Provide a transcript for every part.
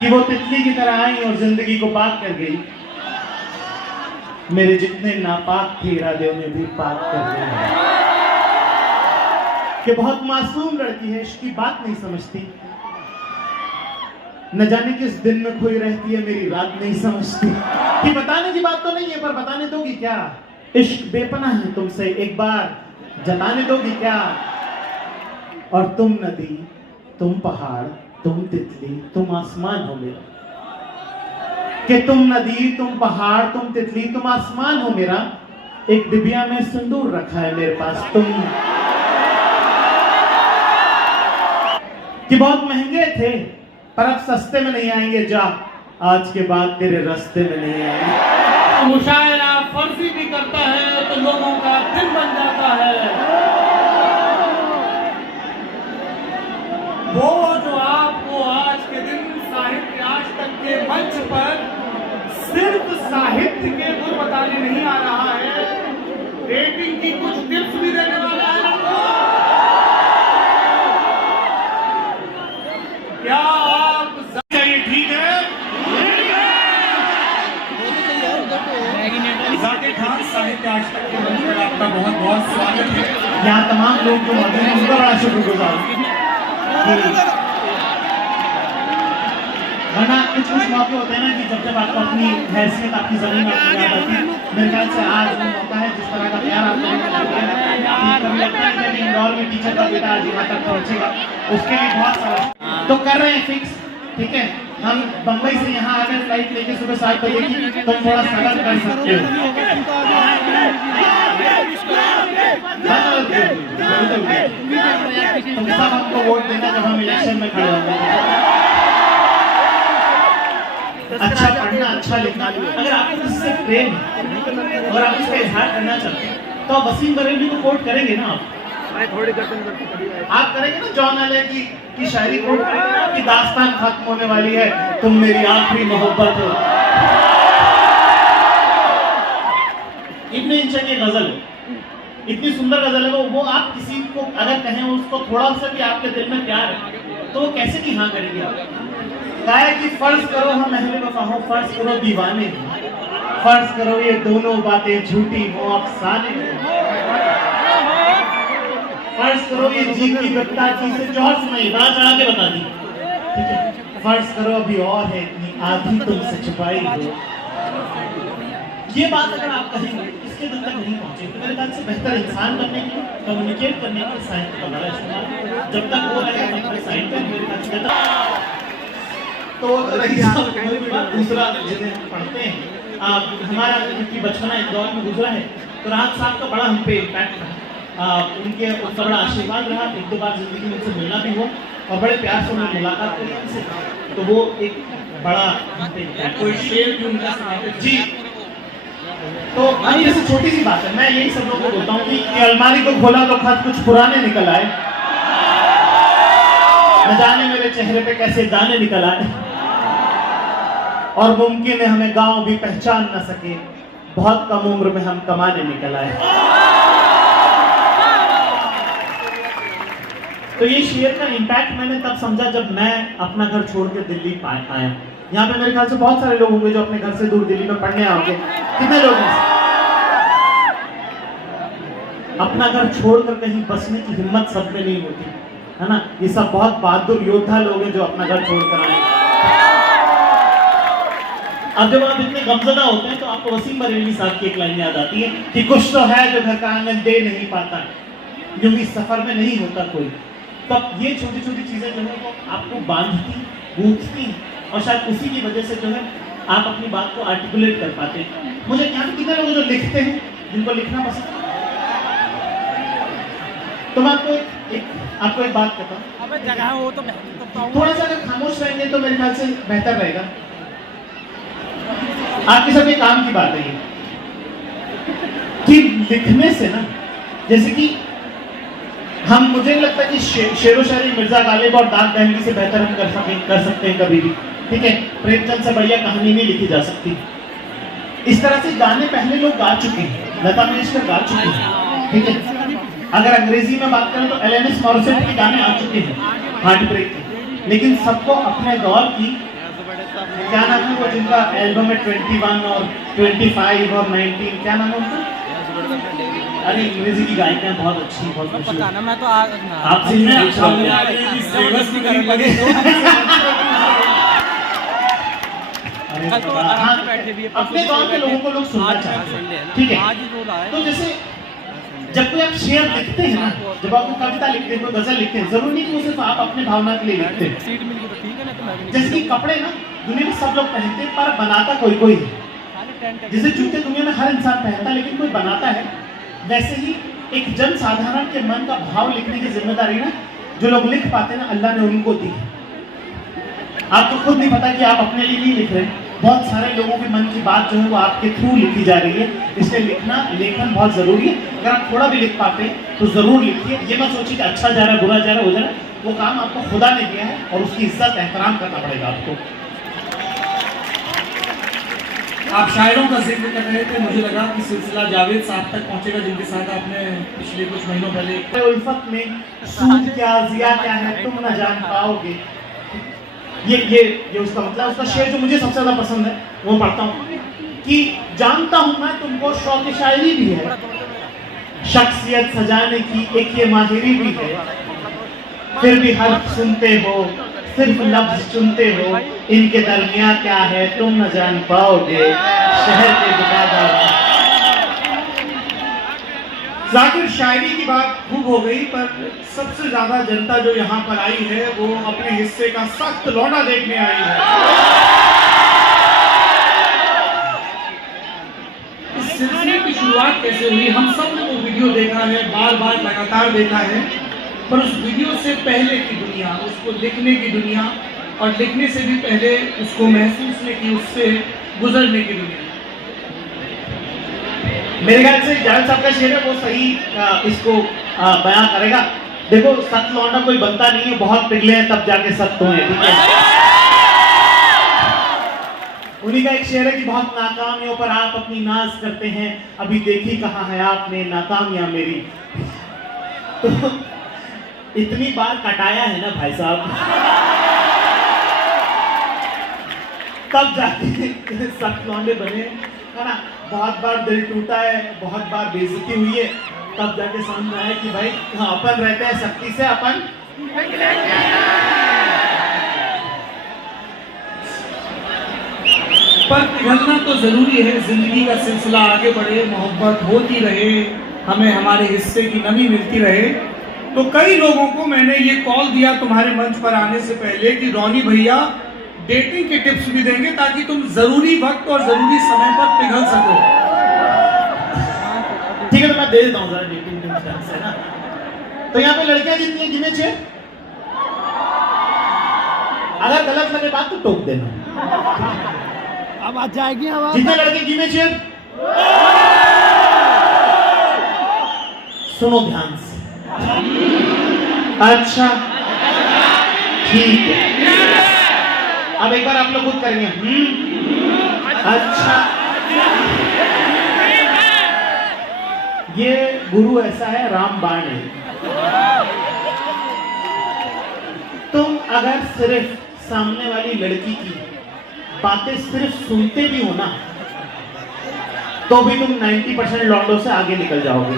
कि वो तितली की तरह आई और जिंदगी को पाक कर गई। मेरे जितने नापाक थे इरादे उन्हें भी पाक कर दिया। कि बहुत मासूम लड़की है, इश्क की बात नहीं समझती, न जाने किस दिन में खोई रहती है, मेरी रात नहीं समझती। कि बताने की बात तो नहीं है पर बताने दोगी क्या? इश्क बेपनाह है तुमसे, एक बार जताने दोगी क्या? और तुम नदी, तुम पहाड़, तुम तितली, तुम आसमान हो मेरा। कि तुम नदी, तुम पहाड़, तुम तितली, तुम आसमान हो मेरा। एक डिबिया में सिंदूर रखा है मेरे पास तुम। कि बहुत महंगे थे पर अब सस्ते में नहीं आएंगे, जा आज के बाद तेरे रास्ते में नहीं आएंगे। मुशायरा फर्जी भी करता है तो लोगों का दिल बन जाता है। वो जो आपको आज के दिन साहित्य आज तक के मंच पर सिर्फ साहित्य के गुण बताने नहीं आ रहा है, रेटिंग की कुछ टिप्स भी देने वाला है। क्या आप चाहिए? ठीक है, जाकिर खान साहित्य आज तक के मंच पर आपका बहुत बहुत स्वागत है। यहाँ तमाम लोग को मौजूद हैं, उनका बड़ा शुक्रगुजार हूं। वरना कुछ मौके होते हैं ना कि जब आपको अपनी हैसियत, आपकी जमीन आपको याद आती है। मेरे ख्याल से आज वो मौका है जिस तरह का प्यार आपको कभी लगता है कि इंदौर में टीचर का बेटा आज यहाँ तक पहुँचेगा, उसके लिए बहुत सारा तो कर रहे हैं फिक्स। ठीक है, हम बम्बई से यहाँ आकर फ्लाइट लेके सुबह 7 बजे की तुम थोड़ा सफर कर सकते हो। तुम सब हमको वोट देना जब हम इलेक्शन में खड़े होंगे। अच्छा पढ़ना, अच्छा लिखना, अगर आपको किससे प्रेम है और आप उसका इजहार करना चाहते हैं तो आप वसीम बरेलवी को कोट करेंगे ना? आप करेंगे ना जॉन आले की शायरी कोट करेंगे ना? आपकी दास्तान खत्म होने वाली है, तुम मेरी आखिरी मोहब्बत हो। इब्न इंशा की गजल, इतनी सुंदर गजल है वो आप किसी को अगर कहें उसको थोड़ा सा भी आपके दिल में प्यार है तो वो कैसे कि हाँ करेंगे आप? कहा है कि फर्ज करो हम अहले वफा हो, फर्ज करो दीवाने, फर्ज करो ये दोनों बातें झूठी हो अफसाने, फर्ज करो ये जीत की गत्ता चीजें जो सुनाई बड़ा चढ़ा के बता दी। ठीक है, फर्ज करो अभी और है इतनी आधी तुमसे छुपाई हो। ये बात अगर आप कहेंगे इसके दिल तक नहीं पहुंचे तो मेरे ख्याल से बेहतर इंसान बनने के लिए, कम्युनिकेट करने के लिए साहित्य का बड़ा इस्तेमाल जब तक वो रहेगा तब तक साहित्य मेरे ख्याल से। तो दूसरा जिन्हें पढ़ते हैं हमारा क्योंकि बचपना इंदौर में गुजरा है तो राहत साहब का बड़ा हम पे इम्पैक्ट रहा, उनके उनका बड़ा आशीर्वाद रहा। एक दो बार जिंदगी में उनसे मिलना भी हुआ और बड़े प्यार से उन्होंने मुलाकात करी उनसे, तो वो एक बड़ा कोई शेर भी उनका सुनाते जी। तो अब जैसे छोटी सी बात है, मैं यही सब लोगों को बोलता हूँ कि अलमारी को खोला तो खत कुछ पुराने निकल आए, न जाने मेरे चेहरे पे कैसे दाने निकल आए, और मुमकिन है हमें गांव भी पहचान न सके, बहुत कम उम्र में हम कमाने निकल आए। तो ये शेर का इम्पैक्ट मैंने तब समझा जब मैं अपना घर छोड़ के दिल्ली आया। यहाँ पे मेरे ख्याल से बहुत सारे लोग होंगे जो अपने घर से दूर दिल्ली में पढ़ने आओगे। कितने लोग हैं? अपना घर छोड़कर कहीं बसने की हिम्मत सब में नहीं होती है ना। ये सब बहुत बहादुर योद्धा लोग हैं जो अपना घर छोड़कर आए। अब जब आप इतने गमज़दा होते हैं तो आपको वसीम बरेलवी साहब की एक लाइन याद आती है कि कुछ तो है जो घर का आंगन दे नहीं पाता, जो भी सफर में नहीं होता कोई। तब ये छोटी छोटी चीजें जो है वो आपको बांधती, गूंथती और शायद उसी की वजह से जो है आप अपनी बात को आर्टिकुलेट कर पाते हैं। मुझे यहाँ कितने लोग जो लिखते हैं, जिनको लिखना पसंद है, तो मैं आपको एक बात कहता हूँ, थोड़ा सा अगर खामोश रहेंगे तो मेरे ख्याल से बेहतर रहेगा। आपके सब एक काम की बात है ये कि लिखने से ना, जैसे कि हम, मुझे नहीं लगता कि शेरो शायरी मिर्जा गालिब और दाग दहली से बेहतर हम कर सकते हैं कभी भी। ठीक है, प्रेमचंद से बढ़िया कहानी नहीं लिखी जा सकती। इस तरह से गाने पहले लोग गा चुके हैं, लता मंगेशकर गा चुकी हैं। ठीक है, अगर अंग्रेजी में बात करें तो एलेनिस मॉरिसेट के गाने आ चुके हैं हार्ट ब्रेक के, लेकिन सबको अपने दौर की क्या नाम है वो जिनका एल्बम है 21 और 25 और 19, क्या नाम है उनका? अरे अंग्रेजी की गायिका बहुत अच्छी, बहुत अच्छी। पता ना, मैं तो आप सुनने अरे कल तो हाँ, आराम से बैठे भी है, अपने गांव के लोगों को लोग सुनना आज चाहते संडे है हैं, ना, ठीक है। आज ही बोला है। तो जैसे जब कोई आप शेर लिखते हैं ना, जब आप कोई कविता लिखते हैं, कोई गजल लिखते हैं, जरूरी नहीं कि वो सिर्फ आप अपने भावना के लिए लिखते हैं। सीट मिल गई तो ठीक है ना, तो मैं भी जैसे कि कपड़े ना दुनिया में सब लोग पहनते हैं, पर बनाता कोई कोई है। जैसे जूते दुनिया में हर इंसान पहनता है, लेकिन कोई बनाता है। वैसे ही एक जन साधारण के मन का भाव लिखने की जिम्मेदारी ना जो लोग लिख पाते हैं ना, अल्लाह ने उनको दी। आपको खुद नहीं पता कि आप अपने लिए नहीं लिख रहे हैं, बहुत सारे लोगों के मन की बात जो है वो आपके थ्रू लिखी जा रही है। इसलिए लेखन बहुत जरूरी है। अगर आप थोड़ा भी लिख पाते हैं तो जरूर लिखिए। ये मत सोचिए कि अच्छा जा रहा है, बुरा जा रहा है, हो जा रहा है। वो काम आपको खुदा ने दिया है और उसकी इज्जत एहतराम करना पड़ेगा आपको। आप शायरों का जिक्र कर रहे थे, मुझे लगा कि सिलसिला जावेद साहब तक पहुंचेगा, जिनके साथ आपने पिछले कुछ महीनों पहले उल्फत में सूद क्या जिया क्या है तुम न जान पाओगे। ये उसका मतलब, उसका शेर जो मुझे सबसे ज्यादा पसंद है वो पढ़ता हूँ कि जानता हूँ मैं तुमको शौक शायरी भी है, शख्सियत सजाने की एक ये माहिरी भी है, फिर भी हर्फ सुनते हो, सिर्फ लफ्ज चुनते हो, इनके दरमिया क्या है तुम न जान पाओगे। शहर के दुकानदार जाकिर, शायरी की बात खूब हो गई, पर सबसे ज्यादा जनता जो यहाँ पर आई है वो अपने हिस्से का सख्त लौंडा देखने आई है। इस सिलसिले की शुरुआत कैसे हुई? हम सब ने वो वीडियो देखा है, बार बार लगातार देखा है, पर उस वीडियो से पहले की दुनिया, उसको लिखने की दुनिया, और लिखने से भी पहले उसको महसूसने की, उससे गुजरने की दुनिया। मेरे ख्याल से जावेद साहब का शेर है वो सही इसको बयां करेगा। देखो, सख्त लौंडा कोई बनता नहीं है, बहुत पिघले हैं तब जाके सख्त हुए, ठीक है। उन्हीं का एक शेर है कि बहुत नाकामियों पर आप अपनी नाज करते हैं, अभी देखी कहाँ है आपने नाकामियां मेरी। तो इतनी बार कटाया है ना भाई साहब, तब जाके सख्त लौंडे बने, है ना। बहुत बार दिल टूटा है, बहुत बार बेइज्जती हुई है, तब जाके समझ में आया कि भाई हाँ, अपन रहते हैं सख्ती से, अपन पर पिघलना तो जरूरी है, जिंदगी का सिलसिला आगे बढ़े, मोहब्बत होती रहे, हमें हमारे हिस्से की नमी मिलती रहे। तो कई लोगों को मैंने ये कॉल दिया तुम्हारे मंच पर आने से पहले कि रॉनी भैया डेटिंग के टिप्स भी देंगे ताकि तुम जरूरी वक्त और जरूरी समय पर पिघल सको। ठीक है, तो मैं दे देता हूँ जरा डेटिंग टिप्स है ना। तो यहाँ पे लड़कियां जितनी हैं गिने चेयर, अगर गलत लगे बात तो टोक देना। अब आ जाएगी आवाज। जितने लड़के गिने चेयर, सुनो ध्यान से। अच्छा ठीक है, अब एक बार आप लोग खुद करेंगे। अच्छा, ये गुरु ऐसा है, रामबाण है। तुम अगर सिर्फ सामने वाली लड़की की बातें सिर्फ सुनते भी हो ना, तो भी तुम 90% लौंडों से आगे निकल जाओगे।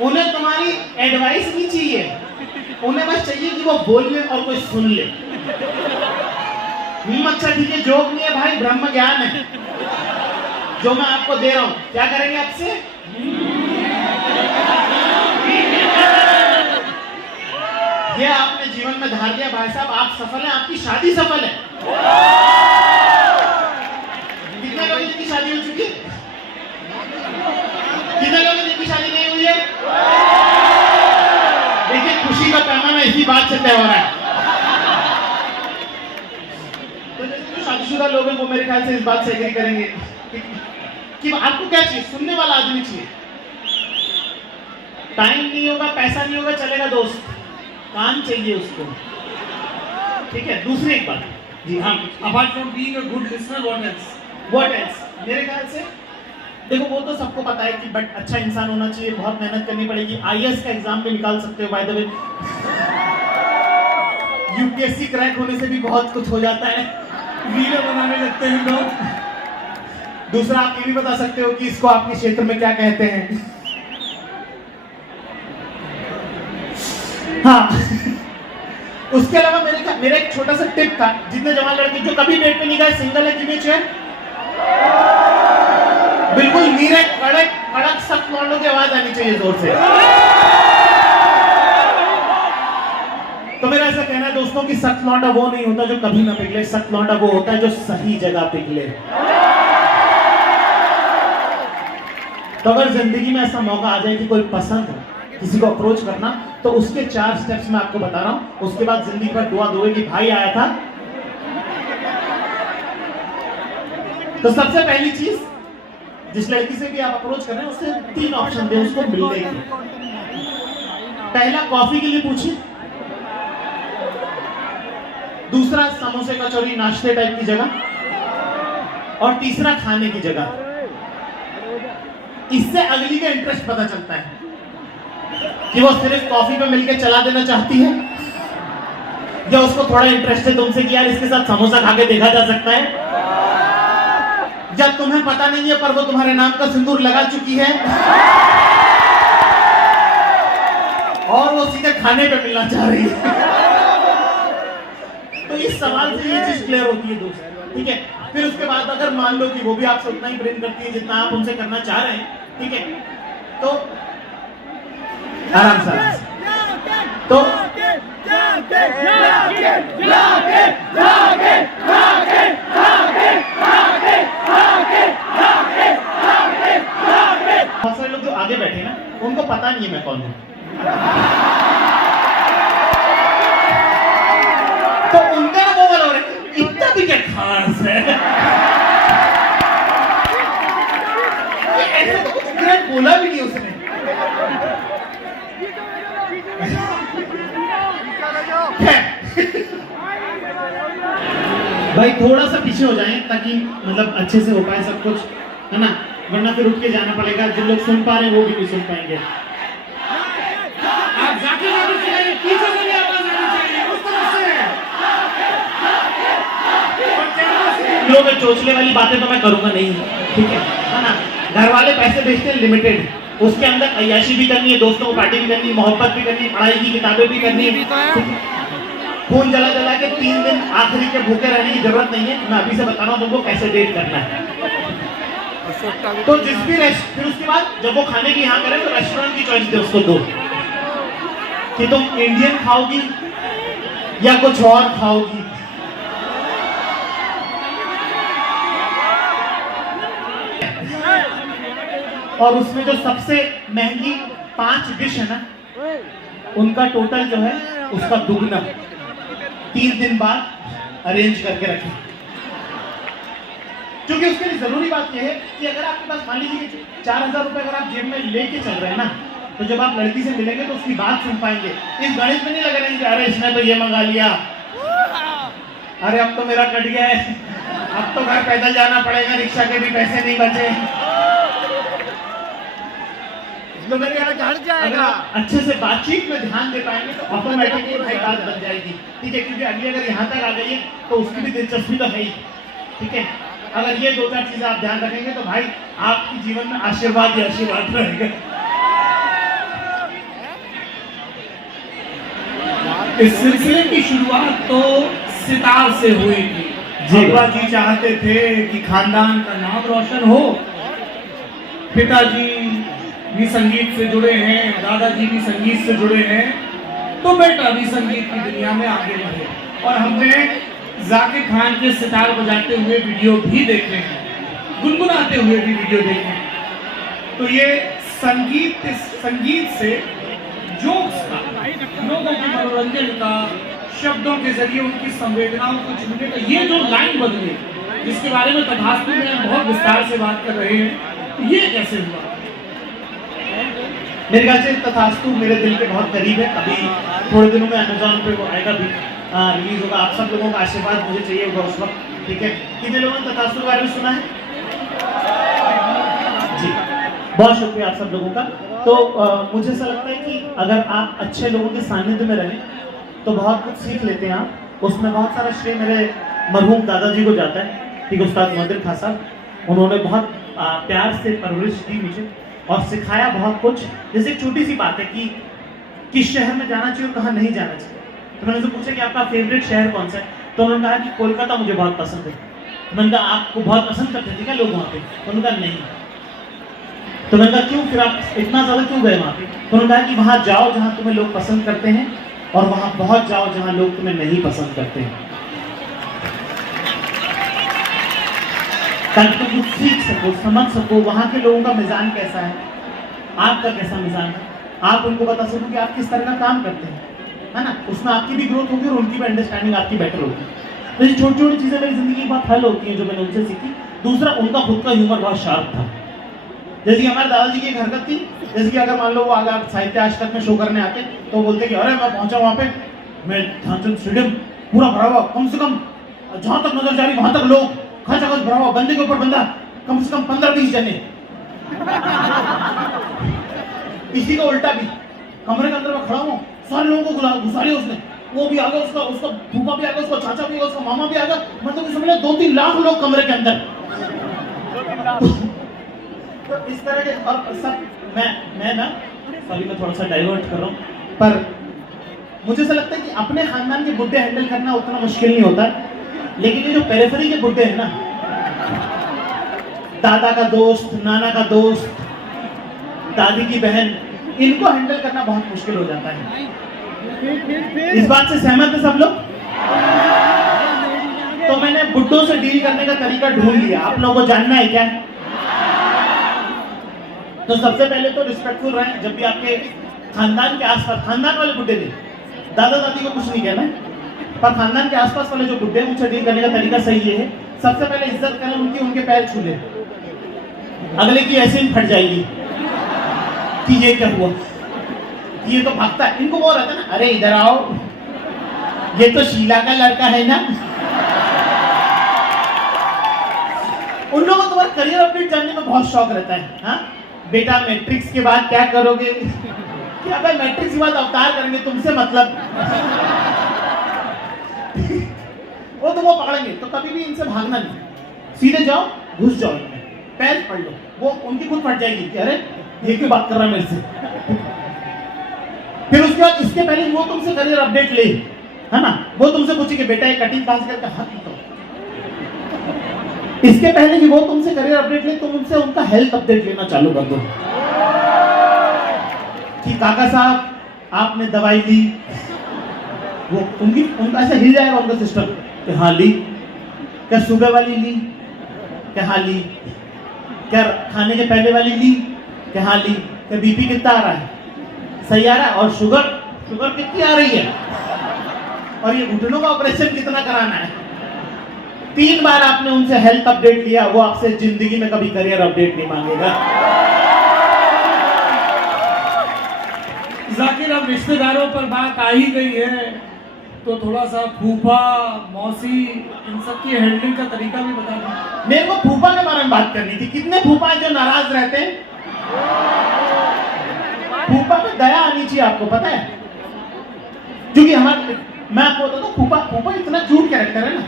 उन्हें तुम्हारी एडवाइस नहीं चाहिए, उन्हें बस चाहिए कि वो बोल ले और कोई सुन ले। अच्छा ठीक है, जोक नहीं है भाई, ब्रह्म ज्ञान है जो मैं आपको दे रहा हूं। क्या करेंगे आपसे? ये आपने जीवन में धार लिया भाई साहब, आप सफल हैं, आपकी शादी सफल है। कितने लोगों जिनकी शादी हो चुकी है? कितने लोगों जिनकी शादी नहीं हुई है? देखिए, खुशी का पैमाना इसी बात से तय हो रहा है। तो जो शादीशुदा लोग हैं वो मेरे ख्याल से इस बात से एग्री करेंगे कि आपको क्या चाहिए? सुनने वाला आदमी चाहिए। टाइम नहीं होगा, पैसा नहीं होगा, चलेगा दोस्त, कान चाहिए उसको, ठीक है। दूसरी एक बात, जी हाँ, apart from being a good listener, what else? मेरे ख्याल से देखो, वो तो सबको पता है कि बट अच्छा इंसान होना चाहिए, बहुत मेहनत करनी पड़ेगी। आईएएस का एग्जाम भी निकाल सकते हो by the way. UPSC crack होने से भी बहुत कुछ हो जाता है, वीडियो बनाने लगते हैं लोग। दूसरा आप ये भी बता सकते हो कि इसको आपके क्षेत्र में क्या कहते हैं। हाँ उसके अलावा मेरा एक छोटा सा टिप था, जितने जवान लड़के जो कभी डेट पे नहीं गए, सिंगल है कि चेयर, बिल्कुल नीरे कड़क कड़क सख्त लौंडों की आवाज आनी चाहिए जोर से। तो मेरा ऐसा कहना है दोस्तों कि सख्त लौंडा वो नहीं होता जो कभी ना पिघले, सख्त लौंडा वो होता है जो सही जगह पिघले। तो अगर जिंदगी में ऐसा मौका आ जाए कि कोई पसंद हो, किसी को अप्रोच करना, तो उसके 4 स्टेप्स मैं आपको बता रहा हूं। उसके बाद जिंदगी पर दुआ दोगे कि भाई आया था। तो सबसे पहली चीज, जिस लड़की से भी आप अप्रोच कर रहे हैं उससे 3 ऑप्शन दे उसको मिलने के। पहला, कॉफी के लिए पूछिए। दूसरा, समोसे कचौरी नाश्ते टाइप की जगह। और तीसरा, खाने की जगह। इससे अगली का इंटरेस्ट पता चलता है कि वो सिर्फ कॉफी पे मिलके चला देना चाहती है या उसको थोड़ा इंटरेस्ट है तुमसे कि यार इसके साथ समोसा खा के देखा जा सकता है, या तुम्हें पता नहीं है पर वो तुम्हारे नाम का सिंदूर लगा चुकी है और वो सीधे खाने पे मिलना चाह रही है। तो इस सवाल से ये चीज क्लियर होती है दोस्त, ठीक है। फिर उसके बाद अगर मान लो कि वो भी आपसे उतना ही प्रेम करती है जितना आप उनसे करना चाह रहे हैं, ठीक है, तो आराम से तो बहुत सारे लोग जो आगे बैठे ना उनको पता नहीं है मैं कौन हूं, तो उनका वो वाला हो रहा है इतना भी क्या खास है, ऐसे तो कुछ ग्रेट बोला भी नहीं उसने। भाई थोड़ा सा पीछे हो जाएं ताकि मतलब अच्छे से हो पाए सब कुछ, है ना, वरना फिर उठ के जाना पड़ेगा। जो लोग सुन पा रहे हैं वो भी नहीं सुन पाएंगे। आप जाके जाने चाहिए, पीछे से भी आवाज आनी चाहिए, उस तरफ से। लोग चोचले वाली बातें तो मैं करूंगा नहीं, ठीक है ना। घर वाले पैसे भेजते हैं लिमिटेड, उसके अंदर अय्याशी भी करनी है, दोस्तों को पार्टी भी करनी है, मोहब्बत भी करनी है, पढ़ाई की किताबें भी करनी है। खून जला जला के 3 दिन आखिरी के भूखे रहने की जरूरत नहीं है। मैं अभी से बता रहा हूँ तुमको कैसे डेट करना है। तो जिस भी फिर उसके बाद जब वो खाने की यहाँ करें तो रेस्टोरेंट की चॉइस दे उसको दो कि तुम इंडियन खाओगी या कुछ और खाओगी। और उसमें जो सबसे महंगी 5 डिश है ना, उनका टोटल जो है उसका दुगना 3 दिन बाद अरेंज करके रखें। क्योंकि उसके लिए जरूरी बात यह है कि अगर आपके पास मान लीजिए 4000 रुपए अगर आप जेब में लेके चल रहे हैं ना, तो जब आप लड़की से मिलेंगे तो उसकी बात सुन पाएंगे। इस गणित में नहीं लग रहे कि अरे इसने तो ये मंगा लिया, अरे अब तो मेरा कट गया है, अब तो घर पैदल जाना पड़ेगा, रिक्शा के भी पैसे नहीं बचे। तो मेरे अगर आप अच्छे से बातचीत में ध्यान दे पाएंगे तो ऑटोमेटिकली भाई बात बन जाएगी, ठीक है। क्योंकि अगली अगर यहाँ तक आ गई है तो उसकी भी दिलचस्पी तो है ही, ठीक है। अगर ये 2-4 चीजें आप ध्यान रखेंगे तो भाई आपके जीवन में आशीर्वाद ही आशीर्वाद रहेगा। इस सिलसिले की शुरुआत तो सितार से हुई थी। अब्बा जी चाहते थे कि खानदान का नाम रोशन हो, पिताजी भी संगीत से जुड़े हैं, दादाजी भी संगीत से जुड़े हैं, तो बेटा भी संगीत की दुनिया में आगे बढ़े। और हमने जाकिर खान के सितार बजाते हुए वीडियो भी देखे हैं, गुनगुनाते हुए भी वीडियो देखे हैं। तो ये संगीत से जोक्स का, लोगों के मनोरंजन का, शब्दों के जरिए उनकी संवेदनाओं को छूने का ये जो लाइन बदली, जिसके बारे में तथास्तु में बहुत विस्तार से बात कर रहे हैं, ये कैसे हुआ? मेरे ख्याल से तथास्तु मेरे दिल के बहुत करीब है। अभी थोड़े दिनों में अमेजोन पे वो आएगा भी, रिलीज होगा। आप सब लोगों का आशीर्वाद मुझे चाहिए होगा उस वक्त, ठीक है। कितने लोगों ने तथास्तु के बारे में सुना है? जी, बहुत शुक्रिया आप सब लोगों का। तो मुझे ऐसा लगता है कि अगर आप अच्छे लोगों के सानिध्य में रहें तो बहुत कुछ सीख लेते हैं आप। उसमें बहुत सारा श्रेय मेरे मरहूम दादाजी को जाता है, ठीक है, उस्ताद मोहम्मद खान साहब। उन्होंने बहुत प्यार से परवरिश दी मुझे और सिखाया बहुत कुछ। जैसे एक छोटी सी बात है कि किस शहर में जाना चाहिए और कहाँ नहीं जाना चाहिए। तो मैंने उनसे पूछा कि आपका फेवरेट शहर कौन सा है, तो उन्होंने कहा कि कोलकाता मुझे बहुत पसंद है। तो मैंने कहा आपको बहुत पसंद करते थे क्या लोग वहाँ पे? तो उन्होंने कहा नहीं। तो मैंने कहा क्यों, फिर आप इतना ज़्यादा क्यों गए वहाँ पे? तो उन्होंने कहा कि वहाँ जाओ जहाँ तुम्हें लोग पसंद करते हैं और वहाँ बहुत जाओ जहाँ लोग तुम्हें नहीं पसंद करते हैं, ताकि तुम कुछ सीख सको, समझ सको वहाँ के लोगों का मिजान कैसा है, आपका कैसा मिजान है, आप उनको बता सको कि आप किस तरह का काम करते हैं, है ना। उसमें आपकी भी ग्रोथ होगी और उनकी भी अंडरस्टैंडिंग आपकी बेटर होगी। तो ये छोटी छोटी चीज़ें मेरी ज़िंदगी की बहुत हल होती हैं जो मैंने उनसे सीखी। दूसरा, उनका खुद का ह्यूमर बहुत शार्प था। जैसे कि हमारे दादाजी की एक हरकत थी, जैसे कि अगर मान लो वो अगर साहित्य आज तक में शो करने आते तो बोलते कि अरे मैं पहुंचा वहाँ पे, मैं ध्यानचंद स्टेडियम पूरा भरा हुआ, कम से कम जहाँ तक नजर जा रही वहाँ तक लोग, खच भरा हुआ, बंदे के ऊपर बंदा, कम से कम 15-20 जने। इसी का उल्टा भी, कमरे के अंदर मैं खड़ा हूँ, सारे लोगों को घुसा लिया उसने, वो भी आ गया, उसका फूफा भी आ गया, उसका चाचा भी आ गया, उसका मामा भी आ गया, मतलब समझ लो 2-3 लाख लोग कमरे के अंदर। तो इस तरह के और सब मैं ना, सॉरी मैं थोड़ा सा डाइवर्ट कर रहा हूँ, पर मुझे ऐसा लगता है कि अपने खानदान के बुड्ढे हैंडल करना उतना मुश्किल नहीं होता, लेकिन ये जो पेरिफेरी के बुड्ढे हैं ना, दादा का दोस्त, नाना का दोस्त, दादी की बहन, इनको हैंडल करना बहुत मुश्किल हो जाता है। इस बात से सहमत है सब लोग? तो मैंने बुड्ढों से डील करने का तरीका ढूंढ लिया। आप लोगों को जानना है क्या? तो सबसे पहले तो रिस्पेक्टफुल रहें। जब भी आपके खानदान के आसपास, खानदान वाले बुड्ढे नहीं, दादा दादी को कुछ नहीं कहना, पर खानदान के आसपास वाले जो बुड्ढे हैं उनसे डील करने का तरीका सही ये है, सबसे पहले इज्जत करें उनकी, उनके पैर छू लें। अगले की ऐसे ही फट जाएगी कि ये क्या हुआ, ये तो भागता है। इनको वो रहता है ना, अरे इधर आओ, ये तो शीला का लड़का है ना। उन लोगों को तुम्हारा करियर अपडेट जानने में बहुत शौक रहता है। हाँ बेटा, मैट्रिक्स के बाद क्या करोगे? क्या भाई, मैट्रिक्स के बाद अवतार करेंगे, तुमसे मतलब। वो तुमको पकड़ेंगे, तो कभी भी इनसे भागना नहीं, सीधे जाओ, घुस जाओ इनमें, पैर पड़ लो, वो उनकी खुद फट जाएगी कि अरे ये क्यों बात कर रहा है मेरे से। फिर उसके बाद, इसके पहले वो तुमसे करियर अपडेट ले, है ना, वो तुमसे पूछे कि बेटा ये कटिंग पास करके हाथ निकालो। इसके पहले कि वो तुमसे करियर अपडेट ले, तुम उनसे उनका हेल्थ अपडेट लेना चालू कर दो कि काका साहब आपने दवाई ली, वो उनका ऐसा हिल जाएगा उनका सिस्टम कि हाँ ली, क्या सुबह वाली ली, क्या हाँ ली, क्या खाने के पहले वाली ली, क्या हाँ ली, क्या बीपी कितना आ रहा है, सही आ रहा है, और शुगर कितनी आ रही है, और ये घुटनों का ऑपरेशन कितना कराना है। 3 बार आपने उनसे हेल्थ अपडेट लिया, वो आपसे जिंदगी में कभी करियर अपडेट नहीं मांगेगा। जाकिर, अब रिश्तेदारों पर बात आ ही गई है तो थोड़ा सा फूफा, मौसी, इन सब की हैंडलिंग का तरीका भी बता दें। मेरे को फूफा के बारे में बात करनी थी। कितने फूफा है जो नाराज रहते हैं? फूफा पे दया आनी चाहिए, आपको पता है, क्योंकि हमारे, मैं आपको बताता हूँ, फूफा इतना क्यूट कैरेक्टर है ना।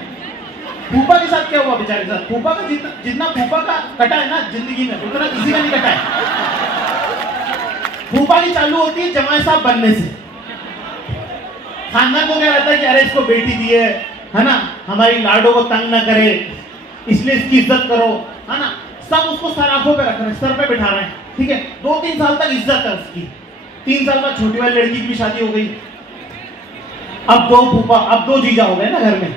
फूफा के साथ क्या हुआ बेचारे के साथ? फूफा का जितना फूफा का कटा है ना जिंदगी में, उतना किसी का नहीं कटा है। फूफा की चालू होती है जमाई साहब बनने से। खानदान को क्या रहता है कि अरे इसको बेटी दी है ना, हमारी लाडो को तंग ना करे, इसलिए इसकी इज्जत करो, है ना। सब उसको सराखों पे रख रहे हैं, सर पे बिठा रहे हैं, ठीक है। 2-3 साल तक इज्जत है उसकी। 3 साल बाद छोटी वाली लड़की की भी शादी हो गई। अब 2 फूफा, अब 2 जीजा हो गए ना घर में,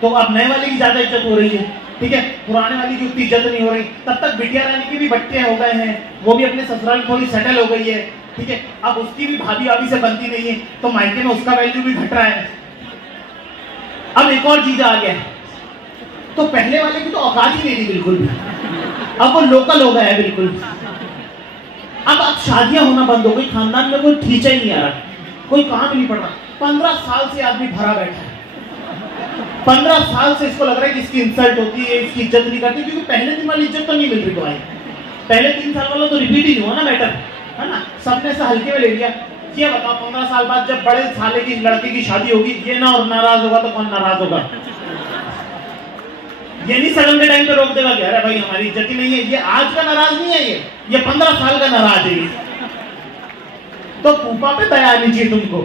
तो अब नए वाले की ज्यादा इज्जत हो रही है, ठीक है। पुराने वाली की उतनी इज्जत नहीं हो रही। तब तक बिटिया रानी की भी बच्चे हो गए हैं, वो भी अपने ससुराल में थोड़ी सेटल हो गई है, ठीक है। अब उसकी भी भाभी से बनती नहीं है, तो मायके में उसका वैल्यू भी घट रहा है। अब एक और चीज आ गया है, तो पहले वाले की तो औकात ही नहीं थी बिल्कुल भी, अब वो लोकल हो गया है बिल्कुल। अब शादियां होना बंद हो गई, खानदान में कोई ठीचा ही नहीं आ रहा, कोई काम नहीं पड़ रहा। 15 साल से आदमी भरा बैठा है, 15 साल से इसको लग रहा है कि इसकी इंसल्ट होती है, इसकी इज्जत नहीं करती, क्योंकि पहले दिन वाली इज्जत तो नहीं मिल रही। तो पहले 3 साल वाला तो रिपीट ही नहीं हुआ ना मैटर, है ना। सबने से हल्के में ले लिया, ये बताओ 15 साल बाद जब बड़े साले की लड़के की शादी होगी, ये ना और नाराज होगा तो कौन नाराज होगा? ये नहीं सडन के टाइम पे रोक देगा कि अरे भाई हमारी इज्जत ही नहीं है। ये आज का नाराज नहीं है, ये 15 साल का नाराज है। तो फूफा पे दया आनी चाहिए तुमको,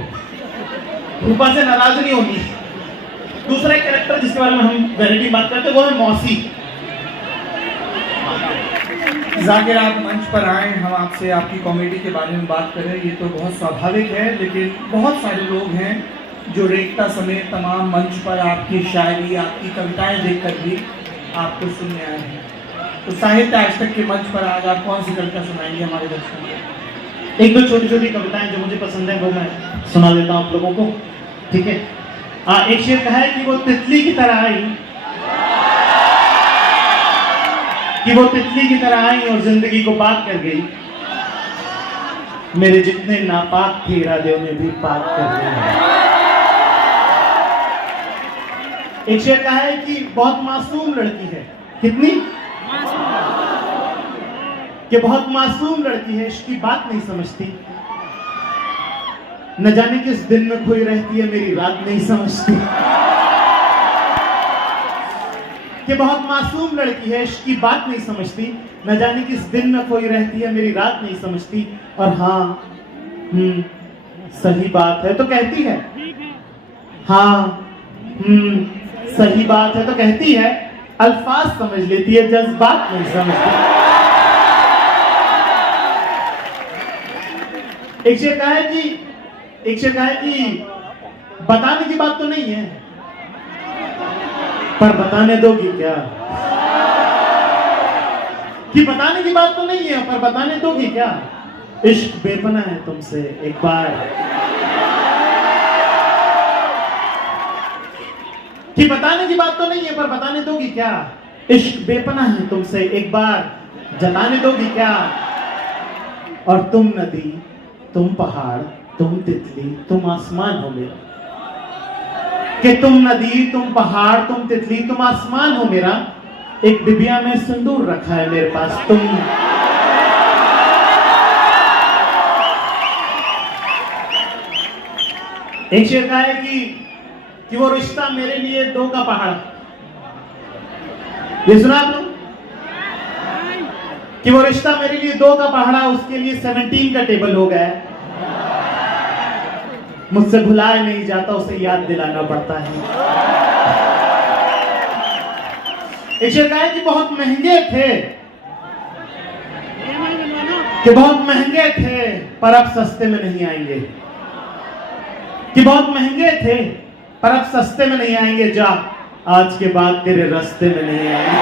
फूफा से नाराज नहीं होगी। दूसरा एक कैरेक्टर जिसके बारे में हम वैनिटी बात करते हैं वो है मौसी। जाकिर, आप मंच पर आए, हम आपसे आपकी कॉमेडी के बारे में बात करें, ये तो बहुत स्वाभाविक है, लेकिन बहुत सारे लोग हैं जो रेखता समेत तमाम मंच पर आपकी शायरी, आपकी कविताएं देखकर भी आपको सुनने आए हैं। तो साहित्य आज तक के मंच पर आज आप कौन सी कविता सुनाएंगे हमारे दर्शकों को? एक दो छोटी छोटी कविताएं जो मुझे पसंद है वो मैं सुना देता हूँ आप लोगों को, ठीक है? एक शेर कहा है कि वो तितली की तरह आई, कि वो तितली की तरह आई और जिंदगी को पाक कर गई। मेरे जितने नापाक थे इरादे उन्हें भी पाक कर गई। एक शेर कहा है कि बहुत मासूम लड़की है। कितनी? कि बहुत मासूम लड़की है, इसकी बात नहीं समझती, न जाने किस दिन में खोई रहती है, मेरी रात नहीं समझती। कि बहुत मासूम लड़की है, इसकी बात नहीं समझती, न जाने किस दिन में खोई रहती है, मेरी रात नहीं समझती। और हाँ, सही बात है तो कहती है, हाँ सही बात है तो कहती है, अल्फाज समझ लेती है, जज्बात नहीं समझती। एक शेर कहा है कि बताने की बात तो नहीं है, पर बताने दोगी क्या? कि बताने की बात तो नहीं है पर बताने दोगी क्या? इश्क बेपना है तुमसे एक बार, कि बताने की बात तो नहीं है पर बताने दोगी क्या? इश्क बेपना है तुमसे एक बार, जताने दोगी क्या? और तुम नदी, तुम पहाड़, तुम तितली, तुम आसमान हो मेरा। कि तुम नदी, तुम पहाड़, तुम तितली, तुम आसमान हो मेरा। एक डिबिया में सिंदूर रखा है मेरे पास तुम। एक शेर कहा है कि वो रिश्ता मेरे लिए 2 का पहाड़। ये सुना आप लोग? कि वो रिश्ता मेरे लिए 2 का पहाड़ा, उसके लिए 17 का टेबल हो गया है। मुझसे भुलाया नहीं जाता, उसे याद दिलाना पड़ता है। एक शेर कहा है कि बहुत महंगे थे, कि बहुत महंगे थे पर अब सस्ते में नहीं आएंगे। कि बहुत महंगे थे पर अब सस्ते में नहीं आएंगे, जा आज के बाद तेरे रास्ते में नहीं आएंगे।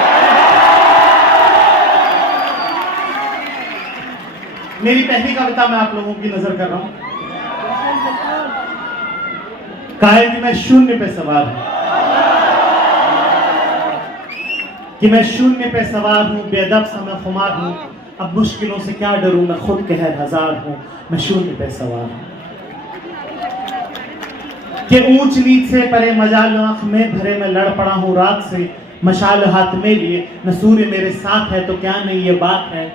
मेरी पहली कविता मैं आप लोगों की नजर कर रहा हूं। कहा है कि मैं शून्य पे सवार हूं, कि मैं शून्य पे सवार हूं, बेअदब सा मैं खुमार हूं, अब मुश्किलों से क्या डरूं, मैं खुद कहर हजार हूं, मैं शून्य पे सवार हूं। कि ऊंच नीच से परे मजाल आंख में भरे मैं लड़ पड़ा हूं रात से, मशाल हाथ में लिए न सूर्य मेरे साथ है तो क्या नहीं ये बात है।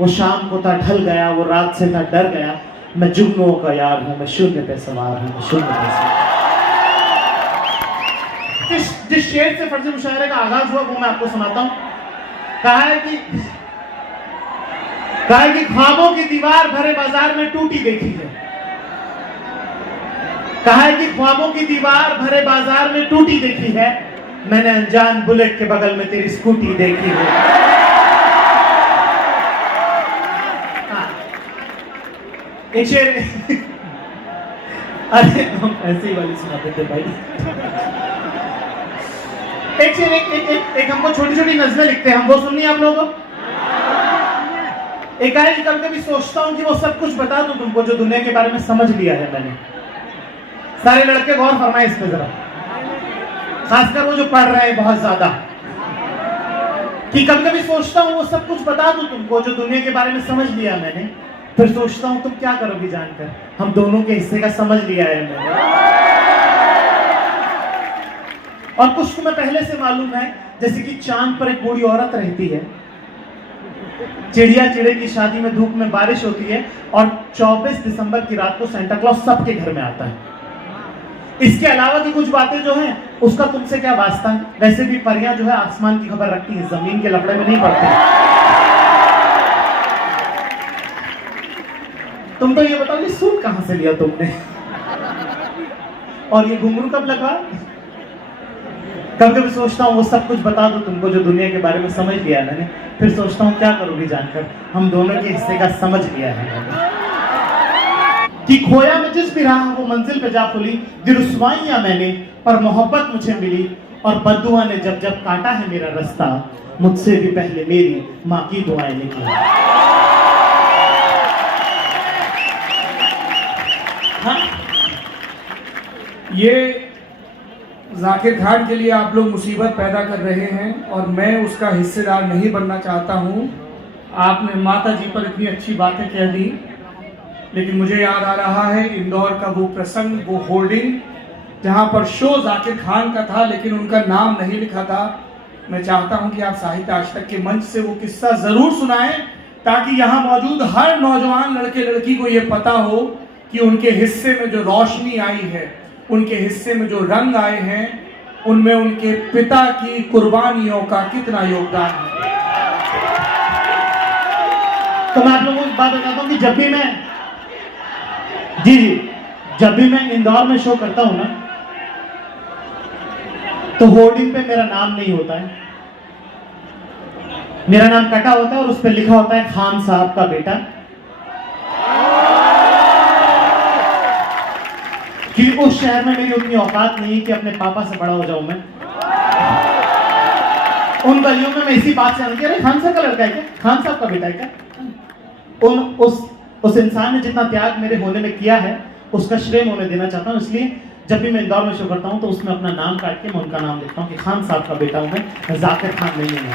वो शाम को था ढल गया, वो रात से था डर गया, मैं जुगनुओं का यार हूं, मैं शून्य पे सवार हूं, मैं शून्य पे सवार। जिस शेर से फर्ज मुशायरे का आगाज हुआ वो मैं आपको सुनाता हूं। कहा है कि ख्वाबों की दीवार भरे बाजार में टूटी देखी है। कहा है कि ख्वाबों की दीवार भरे बाजार में टूटी देखी है, मैंने अनजान बुलेट के बगल में तेरी स्कूटी देखी है। एक शेर अरे हम ऐसे ही वाली सुनाते थे भाई। एक शेर एक हमको छोटी छोटी नज़में लिखते हैं, हम वो सुननी है आप लोगों को। एक है कि कभी कभी सोचता हूं कि वो सब कुछ बता दूं तुमको जो दुनिया के बारे में समझ लिया है मैंने। सारे लड़के गौर फरमाए इस पे जरा, खासकर वो जो पढ़ रहे हैं बहुत ज्यादा। कि कभी कभी सोचता हूं वो सब कुछ बता दूं तुमको जो दुनिया के बारे में समझ लिया मैंने, फिर सोचता हूं तुम क्या करोगी जानकर, हम दोनों के हिस्से का समझ लिया है मैंने। और कुछ तुम्हें पहले से मालूम है, जैसे कि चांद पर एक बूढ़ी औरत रहती है, चिड़िया चिड़े की शादी में धूप में बारिश होती है और 24 दिसंबर की रात को सेंटा क्लॉज सबके घर में आता है। इसके अलावा की कुछ बातें जो हैं उसका तुमसे क्या वास्ता है? वैसे भी परियां जो है आसमान की खबर रखती हैं, जमीन के लफड़े में नहीं पड़ती। तुम तो ये बताओ कि सूट कहां से लिया तुमने और ये घुंघरू कब लगा? कभी कभी सोचता हूँ वो सब कुछ बता दो तुमको जो दुनिया के बारे में समझ लिया मैंने, फिर सोचता हूँ क्या करोगी जानकर हम दोनों के हिस्से का समझ लिया है कि खोया मैं जिस भी रहा वो मंजिल पे जा खुली, दिरुस्वाइयां मैंने पर मोहब्बत मुझे मिली, और बद्दुआ ने जब जब काटा है मेरा रास्ता, मुझसे भी पहले मेरी माँ की दुआएं निकली। हाँ? ये जाकिर खान के लिए आप लोग मुसीबत पैदा कर रहे हैं और मैं उसका हिस्सेदार नहीं बनना चाहता हूँ। आपने माता जी पर इतनी अच्छी बातें कह दी, लेकिन मुझे याद आ रहा है इंदौर का वो प्रसंग, वो होर्डिंग जहाँ पर शो जाकिर खान का था लेकिन उनका नाम नहीं लिखा था। मैं चाहता हूँ कि आप साहित्य आज तक के मंच से वो किस्सा जरूर सुनाएं ताकि यहाँ मौजूद हर नौजवान लड़के लड़की को ये पता हो कि उनके हिस्से में जो रोशनी आई है, उनके हिस्से में जो रंग आए हैं, उनमें उनके पिता की कुर्बानियों का कितना योगदान है। तो मैं आप लोगों को एक बात बताता हूँ कि जब भी मैं इंदौर में शो करता हूं ना, तो होर्डिंग पे मेरा नाम नहीं होता है, मेरा नाम कटा होता है और उस पर लिखा होता है खान साहब का बेटा। कि उस शहर में मेरी उतनी औकात नहीं है कि अपने पापा से बड़ा हो जाऊं मैं। उन गलियों में मैं इसी बात से आती, अरे खान साहब का लड़का है क्या, खान साहब का बेटा है क्या। उस इंसान ने जितना त्याग मेरे होने में किया है उसका श्रेय मैं उन्हें देना चाहता हूं। इसलिए जब भी मैं इंदौर में शो करता हूं तो उसमें अपना नाम काट के मैं उनका नाम लिखता हूं कि खान साहब का बेटा हूं मैं, जाकिर खान नहीं हूं।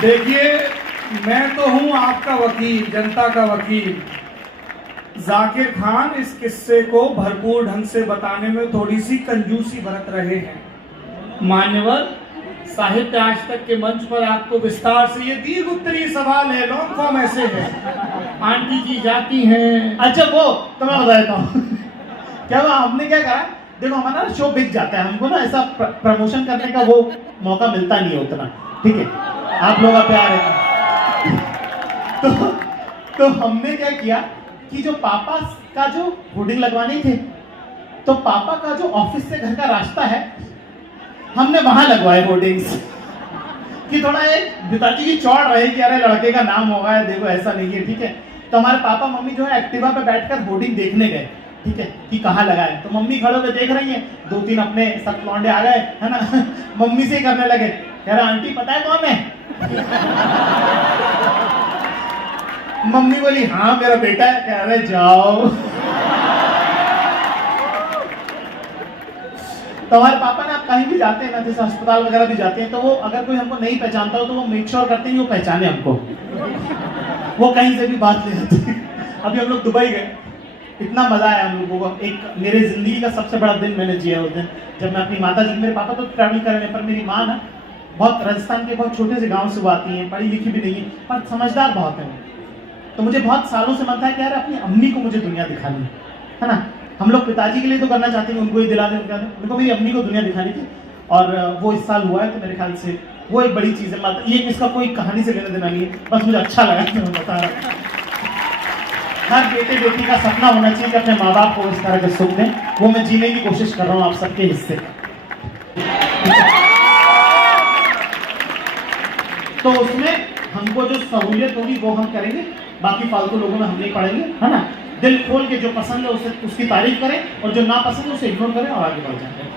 देखिए, मैं तो हूं आपका वकील, जनता का वकील। जाकिर खान इस किस्से को भरपूर ढंग से बताने में थोड़ी सी कंजूसी बरत रहे हैं। मान्यवर, साहित्य आज तक के मंच पर आपको विस्तार से ये दीर्घ उत्तरीय सवाल है, लॉन्ग फॉर्म ऐसे है, आंटी जी जाती हैं। अच्छा वो तो मैं बता देता हूँ क्या हुआ, हमने क्या करा, देखो हमारा शो बिक जाता है, हमको ना ऐसा प्रमोशन करने का वो मौका मिलता नहीं है उतना, ठीक है, आप लोगों का प्यार है। तो हमने क्या किया कि जो पापा का जो होर्डिंग लगवानी थे, तो पापा का जो ऑफिस से घर का रास्ता है हमने वहां लगवाए होर्डिंग्स कि थोड़ा एक पिताजी की चौड़ रहे कि अरे लड़के का नाम होगा, देखो ऐसा नहीं है, ठीक है। तो हमारे पापा मम्मी जो है एक्टिवा पे बैठकर होर्डिंग देखने गए, ठीक है, कि कहाँ लगाए। तो मम्मी खड़े होकर देख रही है, 2-3 अपने सब लौंडे आ गए, है ना, मम्मी से ही करने लगे, कह रहा आंटी पता है कौन है। मम्मी बोली हाँ मेरा बेटा है, कह रहे जाओ। तो हमारे पापा ना कहीं भी जाते हैं ना, जैसे अस्पताल वगैरह भी जाते हैं, तो वो अगर कोई हमको नहीं पहचानता हो तो वो मेक श्योर करते हैं वो पहचाने हमको, वो कहीं से भी बात ले आते हैं। अभी हम लोग दुबई गए, इतना मजा आया हम लोगों को। एक मेरे जिंदगी का सबसे बड़ा दिन मैंने जिया उस दिन, जब मैं अपनी माता जी, मेरे पापा तो ट्रैवल कर रहे हैं पर मेरी माँ ना बहुत राजस्थान के बहुत छोटे से गाँव से वो आती है, पढ़ी लिखी भी नहीं है पर समझदार बहुत है। तो मुझे बहुत सालों से मन था कि यार अपनी अम्मी को मुझे दुनिया दिखानी है ना। हम लोग पिताजी के लिए तो करना चाहते हैं, उनको ही दिला दें, मेरे को मेरी अम्मी को दुनिया दिखानी थी और वो इस साल हुआ है, तो मेरे ख्याल से वो एक बड़ी चीज़ है। ये इसका कोई कहानी से लेना देना नहीं है, बस मुझे अच्छा लगा कि मैं बता रहा। हर बेटे बेटी का सपना होना चाहिए कि अपने माँ बाप को इस तरह के सुख दें, वो मैं जीने की कोशिश कर रहा हूँ आप सबके हिस्से। तो उसमें हमको जो सहूलियत होगी वो हम करेंगे, बाकी फालतू लोगों में हम नहीं पड़ेंगे, है ना। दिल खोल के जो पसंद है उसे उसकी तारीफ करें और जो ना पसंद है उसे इग्नोर करें और आगे बढ़ जाएं।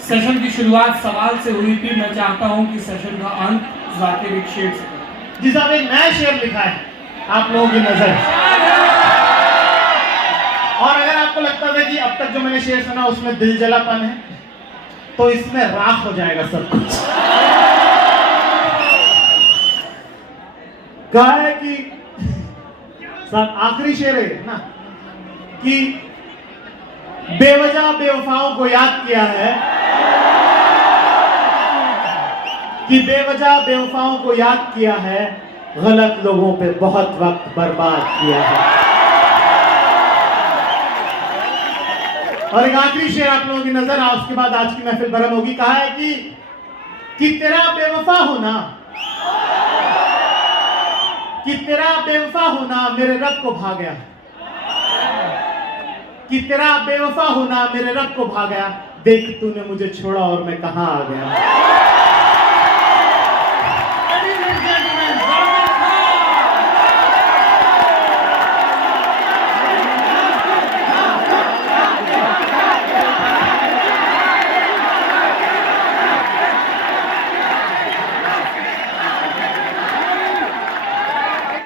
सेशन की शुरुआत सवाल से हुई थी, मैं चाहता हूं कि सेशन का अंत जाकिर एक शेर से। जी साहब, एक नया शेर लिखा है आप लोगों की नजर, और अगर आपको लगता था कि अब तक जो मैंने शेर सुना उसमें दिल जलापन है, तो इसमें राख हो जाएगा सब कुछ। कहा है कि साहब आखिरी शेर है ना कि बेवजह बेवफाओं को याद किया है, कि बेवजह बेवफाओं को याद किया है, गलत लोगों पे बहुत वक्त बर्बाद किया है। और एक आखिरी शेर आप लोगों की नजर आ, उसके बाद आज की महफिल बरम होगी। कहा है कि तेरा बेवफा होना, कि तेरा बेवफा होना मेरे रब को भा गया, कि तेरा बेवफा होना मेरे रब को भा गया, देख तूने मुझे छोड़ा और मैं कहां आ गया।